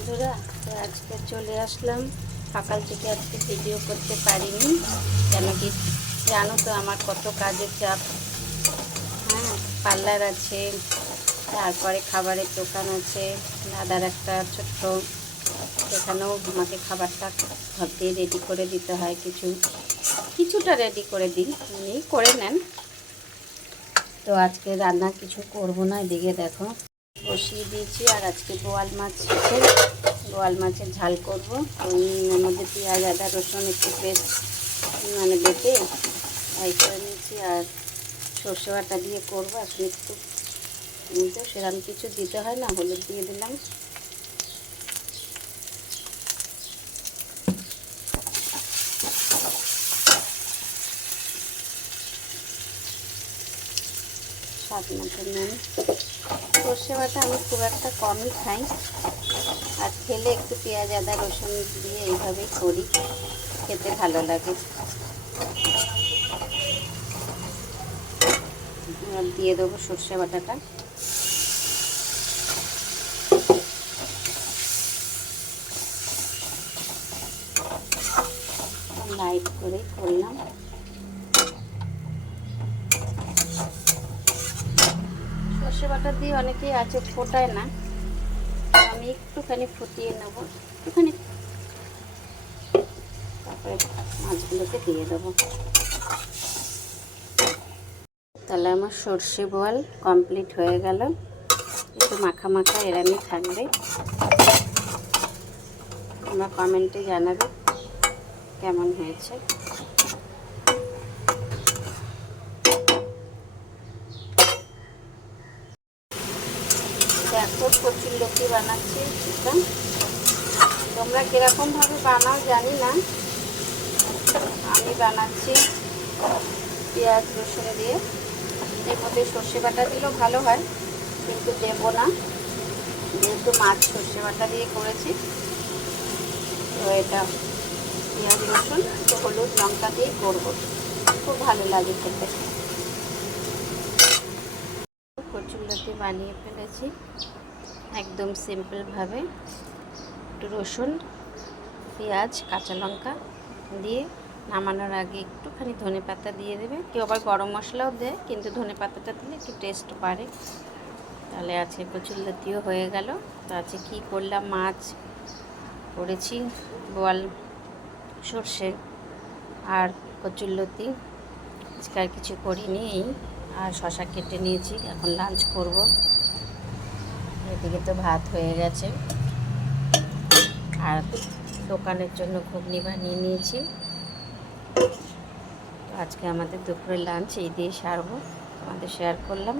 বন্ধুরা, তো আজকে চলে আসলাম। সকাল থেকে আজকে ভিডিও করতে পারিনি, কেন কি জানো তো আমার কত কাজের চাপ। হ্যাঁ, পার্লার আছে, তারপরে খাবারের দোকান আছে, দাদার একটা ছোট্ট, সেখানেও আমাকে খাবারটা ঘর দিয়ে রেডি করে দিতে হয়। কিছুটা রেডি করে দিই, উনি করে নেন। তো আজকে রান্না কিছু করব না, এদিকে দেখো বসিয়ে দিয়েছি। আর আজকে বোয়াল মাছের ঝাল করব। ওই মধ্যে পেঁয়াজ আদা রসুন একটু পেস্ট বেটে ফ্রাই করে নিয়েছি, আর সর্ষে বাটা দিয়ে করবো। আসলে একটু তো সেরকম কিছু দিতে হয় না, হলুদ দিয়ে দিলাম। স্বাদ মতো নুন। সর্ষে বাটা আমি খুব একটা কমই খাই, আর খেলে একটু পেঁয়াজ আদা রসুন দিয়ে এইভাবেই করি, খেতে ভালো লাগে। এবার দিয়ে দেবো সর্ষে বাটাটা। লাইট করে করলাম। সর্ষে বাটা দিয়ে অনেকেই আছে ফোটায় না, আমি একটুখানি ফুটিয়ে নেব একটুখানি, তারপরে মাছগুলোকে দিয়ে দেবো। তাহলে আমার সর্ষে বোয়াল কমপ্লিট হয়ে গেল। একটু মাখা মাখা এরানি থাকবে। তোমরা কমেন্টে জানাবে কেমন হয়েছে। দেখো কচুরলতি বানাচ্ছি চিকেন। তোমরা কীরকমভাবে বানাও জানি না, আমি বানাচ্ছি পেঁয়াজ রসুন দিয়ে। এর মধ্যে সর্ষে বাটা দিলেও ভালো হয়, কিন্তু দেবো না, যেহেতু মাছ সর্ষে বাটা দিয়ে করেছি। তো এটা পেঁয়াজ রসুন তো হলুদ লঙ্কা দিয়ে করবো, খুব ভালো লাগে খেতে। কচুরলতি বানিয়ে ফেলেছি একদম সিম্পলভাবে। একটু রসুন পেঁয়াজ কাঁচা লঙ্কা দিয়ে নামানোর আগে একটুখানি ধনেপাতা দিয়ে দেবে। কেউ আবার গরম মশলাও দেয়, কিন্তু ধনেপাতাটা দিলে একটু টেস্ট বাড়ে। তাহলে আছে কচুরলতিও হয়ে গেল। তো আছে কি করলাম, মাছ করেছি, বোয়াল সর্ষে আর কচুরলতি। আজকে আর কিছু করিনি, আর শশা কেটে নিয়েছি, এখন লাঞ্চ করব। এদিকে তো ভাত হয়ে গেছে, আর দোকানের জন্য ঘুগনি বানিয়ে নিয়েছি। তো আজকে আমাদের দুপুরের লাঞ্চ এই দিয়ে সারবো, তোমাদের শেয়ার করলাম।